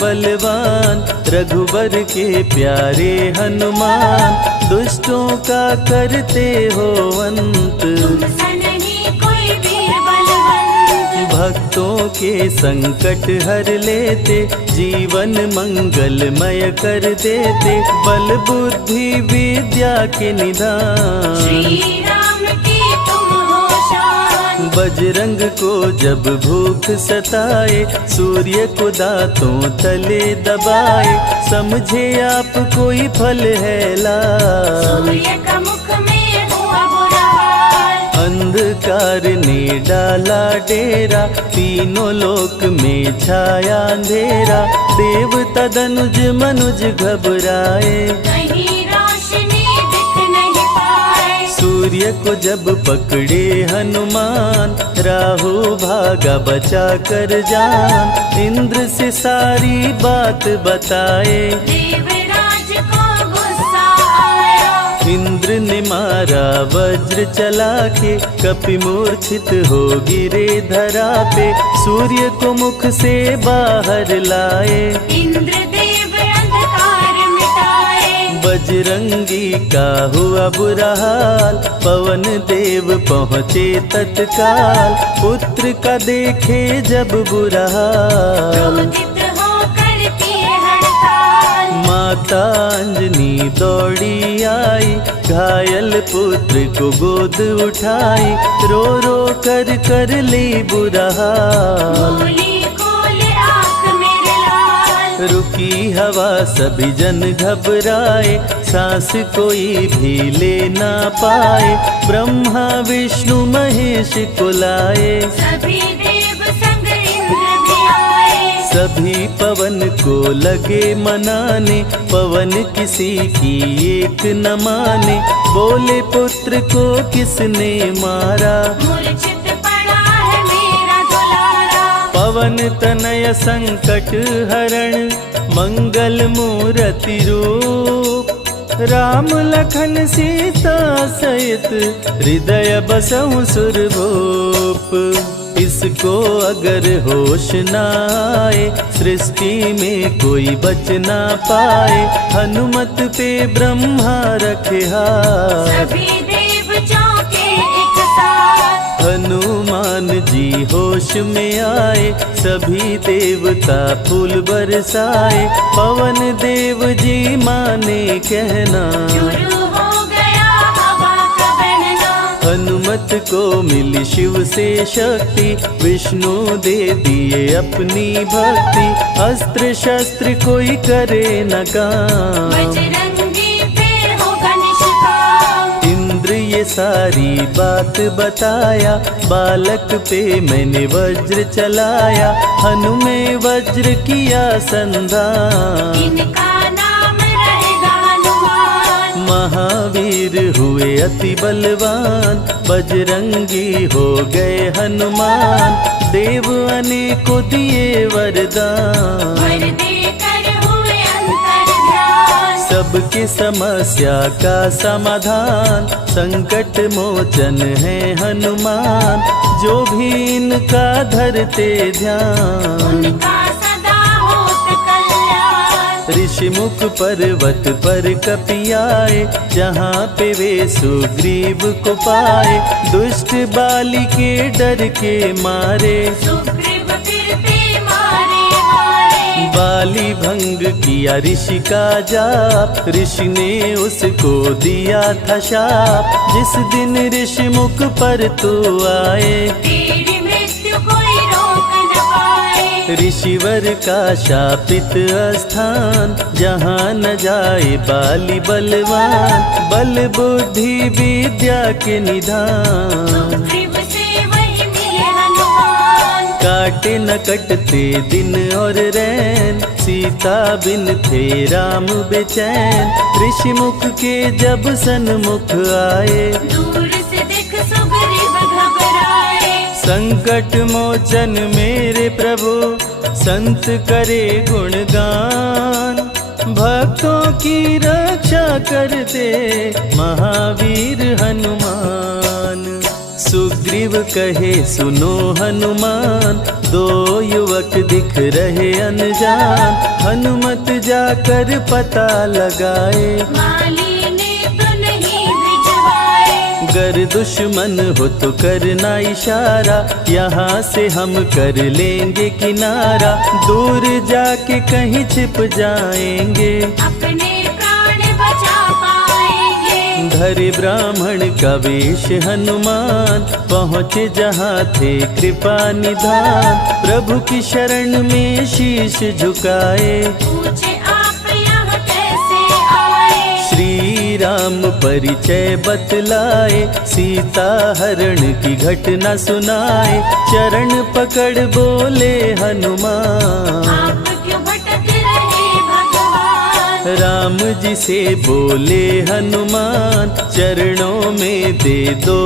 बलवान रघुबर के प्यारे हनुमान, दुष्टों का करते हो अंत, तुमसा नहीं कोई वीर बलवंत। भक्तों के संकट हर लेते, जीवन मंगलमय कर देते, बल बुद्धि विद्या के निधान, श्री राम की तुम हो शान। बजरंग को जब भूख सताए, सूर्य को दांतों तले दबाए, समझे आप कोई फल है लाल, सूर्य का मुख में हुआ बुरा हाल। अंधकार ने डाला डेरा, तीनों लोक में छाया अंधेरा, देवता धनुज मनुज घबराए, कहीं रोशनी दिख नहीं पाए। सूर्य को जब पकड़े हनुमान, राहु भागा बचा कर जान, इंद्र से सारी बात बताए, देवराज को गुस्सा आया। इंद्र ने मारा वज्र चला के, कपि मूर्छित हो गिरे धरा पे, सूर्य को मुख से बाहर लाए, इंद्रदेव अंधकार मिटाए। बजरंगी का हुआ बुरा हाल, पवन देव पहुँचे तत्काल, पुत्र का देखे जब बुरा हाल, क्रोधित होकर किए हड़ताल। माता अंजनी दौड़ी आई, घायल पुत्र को गोद उठाई, रो रो कर ली बुरा हाल, बोली खोल आँख मेरे लाल। रुकी हवा सभी जन घबराए, सांस कोई भी ले ना पाए, ब्रह्मा विष्णु महेश को लाए, सभी देव संग इंद्र भी आए। सभी पवन को लगे मनाने, पवन किसी की एक न माने, बोले पुत्र को किसने मारा, मूर्छित पड़ा है मेरा दुलारा। पवन तनय संकट हरण, मंगल मूर्ति रूप, राम लखन सीता सहित, हृदय बसहु सुरभूप। इसको अगर होश न आए, सृष्टि में कोई बच ना पाए, हनुमत पे ब्रह्मा रखे हाथ, सभी देव चौके एक साथ। हनुमान जी होश में आए, सभी देवता फूल बरसाए, पवन देव जी माने कहना, शुरू हो गया हवा का बहना। हनुमत को मिली शिव से शक्ति, विष्णु दे दिए अपनी भक्ति, अस्त्र शस्त्र कोई करे न काम, बजरंगी फिर होगा निष्काम। इंद्र ये सारी बात बताया, बालक पे मैंने वज्र चलाया, हनुमे वज्र किया संधान, इनका नाम रहेगा हनुमान। महावीर हुए अति बलवान, बजरंगी हो गए हनुमान, देव अनेको दिए वरदान, वर देकर हुए अंतर्ध्यान। सबकी समस्या का समाधान, संकट मोचन है हनुमान, जो भी इनका धरते ध्यान, उनका सदा होत कल्याण। ऋषि मुख पर्वत पर कपि आए, जहाँ पे वे सुग्रीव को पाए, दुष्ट बाली के डर के मारे, सुग्रीव फिरते मारे मारे। बाली भंग किया ऋषि का जाप, ऋषि ने उसको दिया था शाप, जिस दिन ऋषि मुख पर तू आए, तेरी मृत्यु कोई रोक न पाए। ऋषिवर का शापित स्थान, जहाँ न जाए बाली बलवान, बल बुद्धि विद्या के निधान, सुग्रीव से वही मिले हनुमान। काटे न कटते दिन और रैन, सीता बिन थे राम बेचैन, ऋषि मुख के जब सन्मुख आए, दूर से देख सुग्रीव घबराए। संकट मोचन मेरे प्रभु, संत करे गुणगान, भक्तों की रक्षा करते महावीर हनुमान। सुग्रीव कहे सुनो हनुमान, दो युवक दिख रहे अनजान। हनुमत जाकर पता लगाए, माली ने तो नहीं भिजवाए। गर दुश्मन हो तो करना इशारा, यहाँ से हम कर लेंगे किनारा। दूर जाके कहीं छिप जाएंगे, अपने प्राण बचा पाएंगे। धरे ब्राह्मण का वेश हनुमान, पहुँचे जहाँ थे कृपा निधान। प्रभु की शरण में शीश झुकाए, पूछे आप यहाँ कैसे आए। श्री राम परिचय बतलाए, सीता हरण की घटना सुनाए। चरण पकड़ बोले हनुमान, आप क्यों भटक रहे भगवान। राम जी से बोले हनुमान, चरणों में दे दो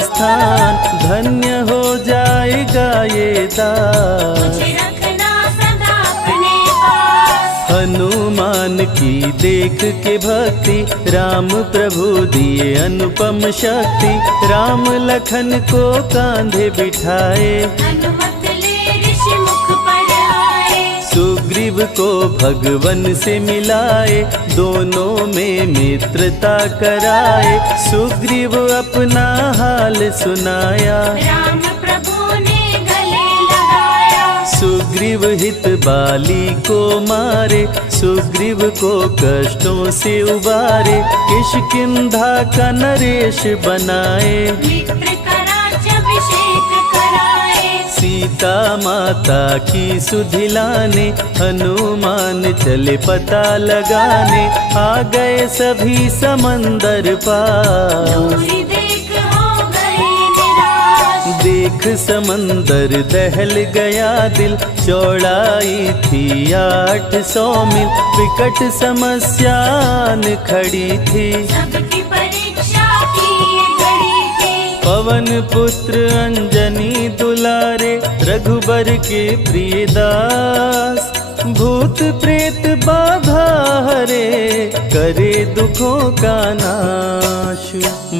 स्थान। धन्य हो जाएगा ये दास, मुझे रखना सदा अपने पास। हनुमान की देख के भक्ति, राम प्रभु दिए अनुपम शक्ति। राम लखन को कांधे बिठाए, हनुमत ले ऋषि मुख पर आए। सुग्रीव को भगवन से मिलाए, दोनों में मित्रता कराए। सुग्रीव अपना हाल सुनाया, राम प्रभु ने गले लगाया। सुग्रीव हित बाली को मारे, सुग्रीव को कष्टों से उबारे। किष्किंधा का नरेश बनाए, मित्र का राज्याभिषेक कराए। सीता माता की सुधि लाने। हनुमान चले पता लगाने, आ गए सभी समंदर पार। दूरी देख हो गए निराश। देख समंदर दहल गया दिल, चौड़ाई थी 800 मील। विकट समस्यान खड़ी थी, सबकी परीक्षा की ये घड़ी थी। पवन पुत्र अंजनी दुलारे, रघुबर के प्रिय दास। भूत प्रेत बाधा हरे, करे दुखों का नाश।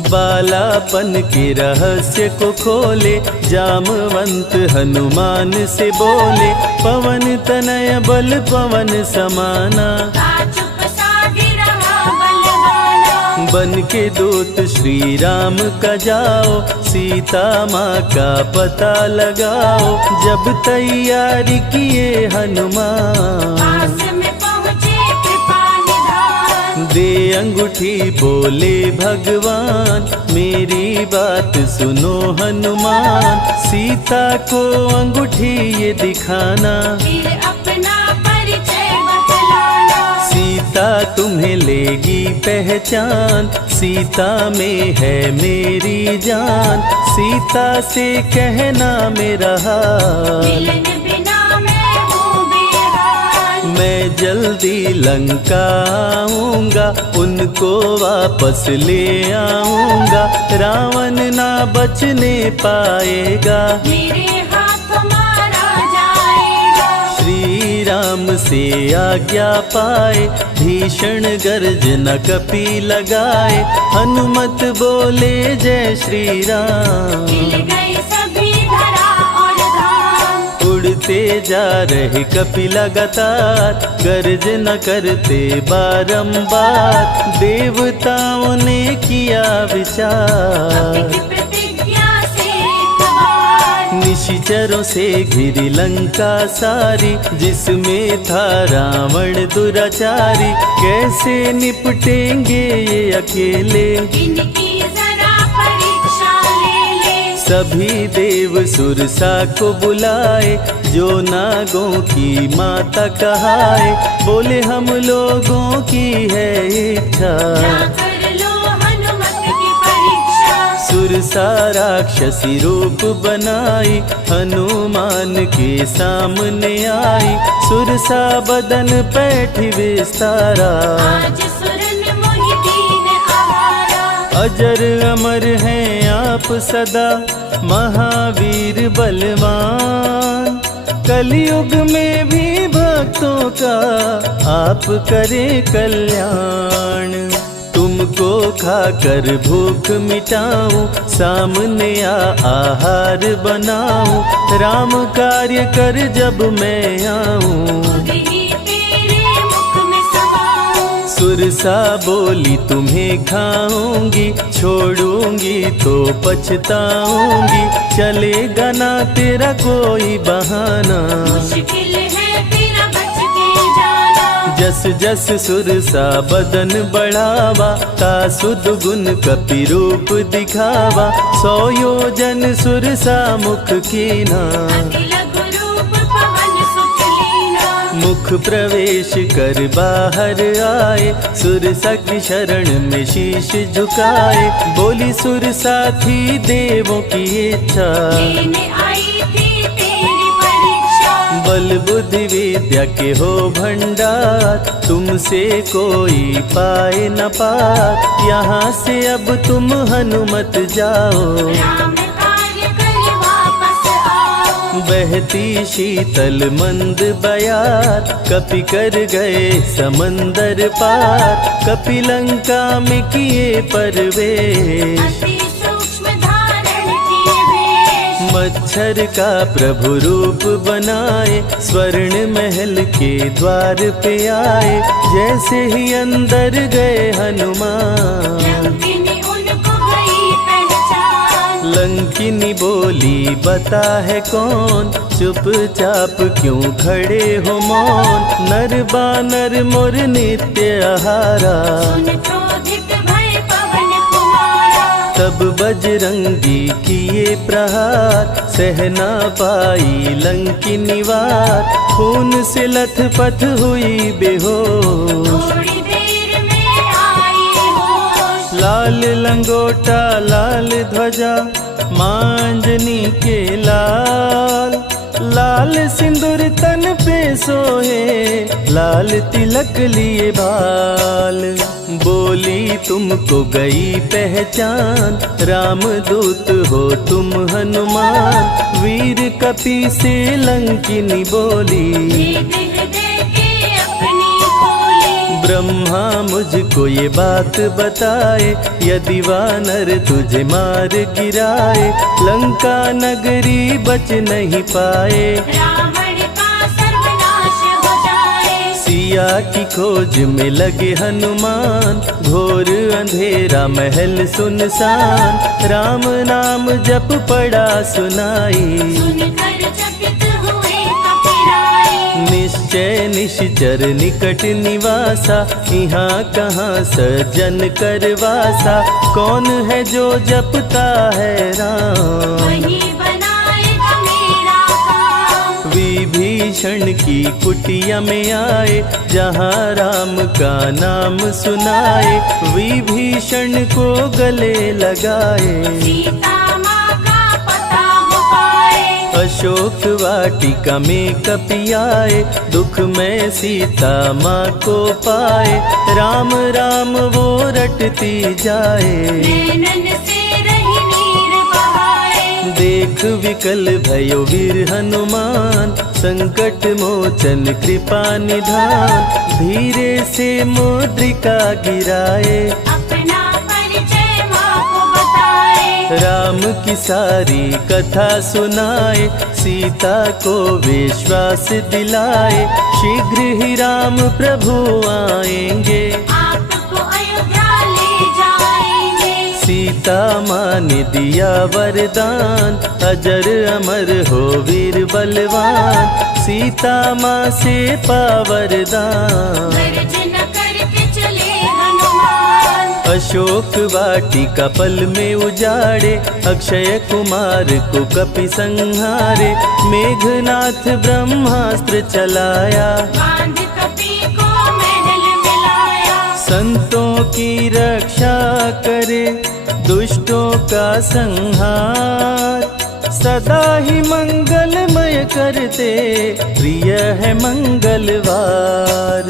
बालापन के रहस्य को खोले, जामवंत हनुमान से बोले। पवन तनय बल पवन समाना, चुप साधी रहा बलवाना। बन के दूत श्री राम का जाओ, सीता माँ का पता लगाओ। जब तैयारी किए हनुमान, पास में पहुँचे कृपा निधान। दे अंगूठी बोले भगवान, मेरी बात सुनो हनुमान। सीता को अंगूठी ये दिखाना, फिर अपना परिचय बतलाना। सीता तुम्हें लेगी पहचान। सीता में है मेरी जान, सीता से कहना मेरा हाल। मिलन बिना मैं हूँ बेहाल। मैं जल्दी लंका आऊंगा, उनको वापस ले आऊंगा। रावण ना बचने पाएगा, मेरे हाथ मारा जाएगा। श्री राम से आज्ञा पाए, भीषण गर्जना कपि लगाए। हनुमत बोले जय श्री राम, मिल गए सभी धरा और धाम। उड़ते जा रहे कपि लगातार, गर्जना करते बारंबार। देवताओं ने किया विचार, की प्रतिज्ञा से सवार। निशिचरों से घिरी लंका सारी, जिसमें था रावण दुराचारी। कैसे निपटेंगे ये अकेले, इनकी जरा परीक्षा ले ले। सभी देव सुरसा को बुलाए, जो नागों की माता कहाए। बोले हम लोगों की है इच्छा, ना कर लो हनुमत की परीक्षा। सुरसा राक्षसी रूप बनाई, हनुमान के सामने आई। सुरसा बदन पैठी विस्तारा, आज सुरन मोहि दीन आहारा। अजर अमर हैं आप सदा, महावीर बलवान। कलयुग में भी भक्तों का आप करें कल्याण। तुम तुमको खाकर भूख मिटाऊं, सामने आहार बनाऊं, राम कार्य कर जब मैं आऊं। खुद ही तेरे मुख में समाऊं। सुरसा बोली तुम्हें खाऊंगी, छोड़ूंगी तो पछताऊंगी, चलेगा ना तेरा कोई बहाना। मुश्किल है तेरा बच के जाना। जस जस सुरसा बदन बढ़ावा, का सुध गुण कपि रूप दिखावा, 100 योजन सुरसा मुख कीना। अति लघु रूप पवन सुत लीना। मुख प्रवेश कर बाहर आए, सुरसा की शरण में शीश झुकाए, बोली सुरसा थी देवों की इच्छा, लेने आई थी तेरी परीक्षा। बल बुद्धि विद्या के हो भंडार, तुमसे कोई पाए न पार, यहाँ से अब तुम हनुमत जाओ। राम कार्य कर वापस आओ। बहती शीतल मंद बयार, कपि कर गए समंदर पार, कपि लंका में किए प्रवेश, अति सूक्ष्म धारण किए भेष। मच्छर का प्रभु रूप बनाए, स्वर्ण महल के द्वार पे आए, जैसे ही अंदर गए हनुमान। लंकिनी उनको गई पहचान। लंकिनी बोली बता है कौन, चुपचाप क्यों खड़े हो मौन, नर बानर मोर नित्य आहारा। सुन क्रोधित भय पवन कुमारा। तब बजरंगी किए प्रहार, सहना पाई लंकिनी वार, खून से लथपथ हुई बेहोश। थोड़ी देर में आई होश। लाल लंगोटा लाल ध्वजा, मांजनी के लाल, लाल सिंदूर तन पे सोहे, लाल तिलक लिए बाल। बोली तुमको गई पहचान, रामदूत हो तुम हनुमान, वीर कपि से लंकिनी बोली, भेद हृदय के अपनी खोली। ब्रह्मा मुझको ये बात बताए, यदि वानर तुझे मार गिराए, लंका नगरी बच नहीं पाए, रावण का सर्वनाश हो जाए। सिया की खोज में लगे हनुमान, घोर अंधेरा महल सुनसान, राम नाम जप पड़ा सुनाई, सुनकर चकित हुए कपिराए। निश्चय निश्चर निकट निवासा, यहाँ कहाँ सज्जन करवासा, कौन है जो जपता है राम, वही बनाएगा मेरा काम। विभीषण की कुटिया में आए, जहाँ राम का नाम सुनाए, विभीषण को गले लगाए, सीता माँ का पता हो पाए। अशोक वाटिका में कपि आए, दुख में सीता माँ को पाए, राम राम वो रटती जाए, नैनन से रही नीर बहाए। देख विकल भयो वीर हनुमान, संकट मोचन कृपा निधान, धीरे से मुद्रिका गिराए, अपना परिचय माँ को बताए। राम की सारी कथा सुनाए, सीता को विश्वास दिलाए, शीघ्र ही राम प्रभु आएंगे, आपको अयोध्या ले जाएंगे। सीता माँ ने दिया वरदान, अजर अमर हो वीर बलवान, सीता माँ से पा वरदान। गर्जन करके चले हनुमान। अशोक वाटिका पल में उजाड़े, अक्षय कुमार को कपि संहारे, मेघनाथ ब्रह्मास्त्र चलाया, बांध कपि को महल मिलाया। संतों की रक्षा करे, दुष्टों का संहार, सदा ही मंगलमय करते, प्रिय है मंगलवार।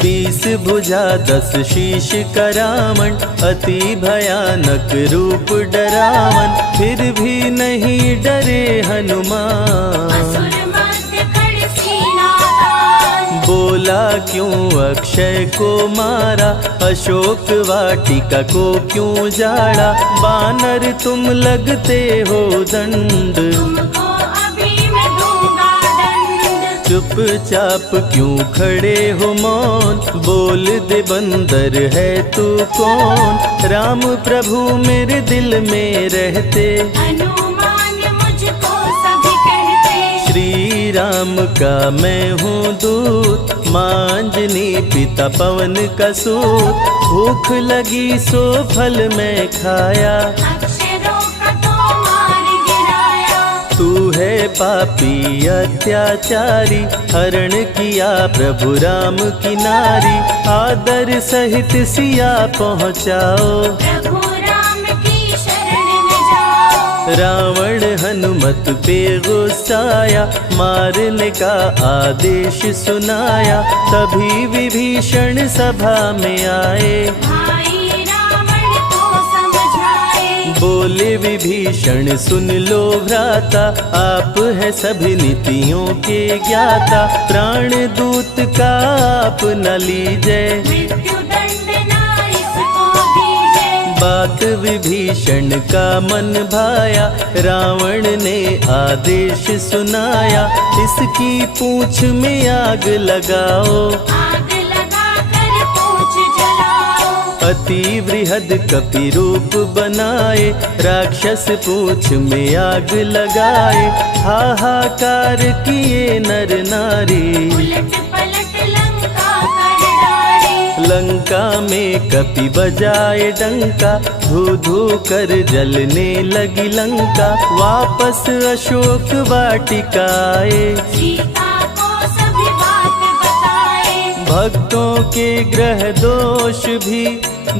20 भुजा 10 शीश करामण, अति भयानक रूप डरावन, फिर भी नहीं डरे हनुमान। असुर मध्य खड़ सीना तान। बोला बोला क्यों अक्षय को मारा, अशोक वाटिका को क्यों जाड़ा, बानर तुम लगते हो दंड, तुमको अभी मैं दूंगा दंड। चुपचाप क्यों खड़े हो मौन, बोल दे बंदर है तू कौन, राम प्रभु मेरे दिल में रहते, हनुमान मुझको सभी कहते। श्री राम का मैं हूँ दूत, मांजनी पिता पवन का सूत, भूख लगी सो फल मैं खाया, अक्षरों का तो मार गिराया। तू है पापी अत्याचारी, हरण किया प्रभु राम की नारी, आदर सहित सिया पहुँचाओ, प्रभु राम की शरण में जाओ। रावण हनुमत पे गुस्साया, मारने का आदेश सुनाया, तभी विभीषण सभा में आए, भाई रावण को समझाए। बोले विभीषण सुन लो भ्राता, आप है सभी नीतियों के ज्ञाता, प्राण दूत का आप न लीजिए, मृत्यु दंड ना इसको दीजिए। बात विभीषण का मन भाया, रावण ने आदेश सुनाया, इसकी पूंछ में आग लगाओ, आग लगा कर पूछ जलाओ। अति वृहद कपि रूप बनाए, राक्षस पूंछ में आग लगाए, हाहाकार किए नर नारी, उलट पलट लंका कर डाले। लंका में कपि बजाए डंका, धू धू कर जलने लगी लंका, वापस अशोक वाटिका आए, सीता को सभी बात बताए। भक्तों के ग्रह दोष भी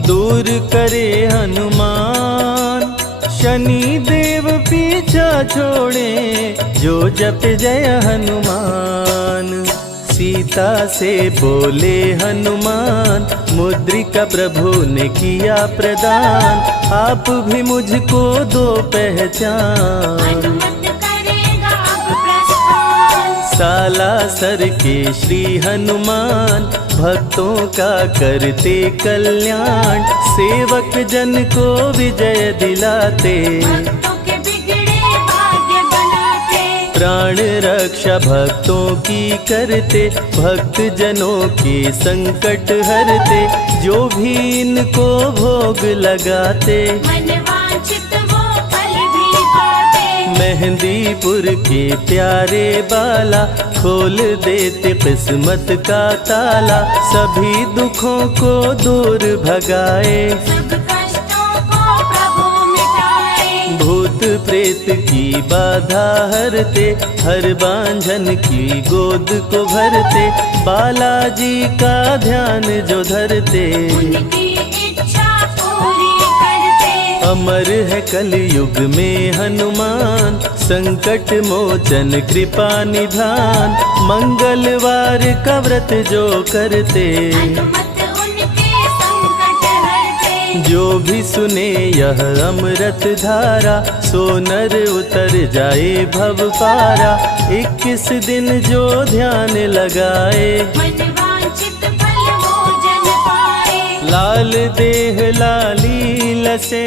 दूर करे हनुमान, शनि देव पीछा छोड़े जो जप जय हनुमान। सीता से बोले हनुमान, मुद्रिका प्रभु ने किया प्रदान, आप भी मुझको दो पहचान, अनुमत करेगा अब प्रस्थान। सालासर के श्री हनुमान, भक्तों का करते कल्याण, सेवक जन को विजय दिलाते, भक्तों के बिगड़े भाग्य बनाते। प्राण रक्षा भक्तों की करते, भक्त जनों के संकट हरते, जो भी इनको भोग लगाते, मनवांछित वो फल भी पाते। मेहंदीपुर के प्यारे बाला, खोल देते किस्मत का ताला, सभी दुखों को दूर भगाए, सब कष्टों को प्रभु मिटाए। भूत प्रेत की बाधा हरते, हर बांझन की गोद को भरते, बालाजी का ध्यान जो धरते, उनकी इच्छा पूरी करते। अमर है कलयुग में हनुमान, संकट मोचन कृपा निधान, मंगलवार का व्रत जो करते, हनुमत उनके संकट हरते। जो भी सुने यह अमृत धारा, सो नर उतर जाए भव पारा, 21 दिन जो ध्यान लगाए, मनवांछित फल वो जन पाए। लाल देह लाली लसे,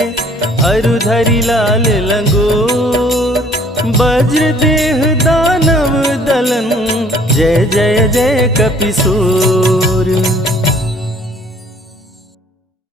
अरुधरी लाल लंगोर, वज्र देह दानव दलन, जय जय जय कपिसूर।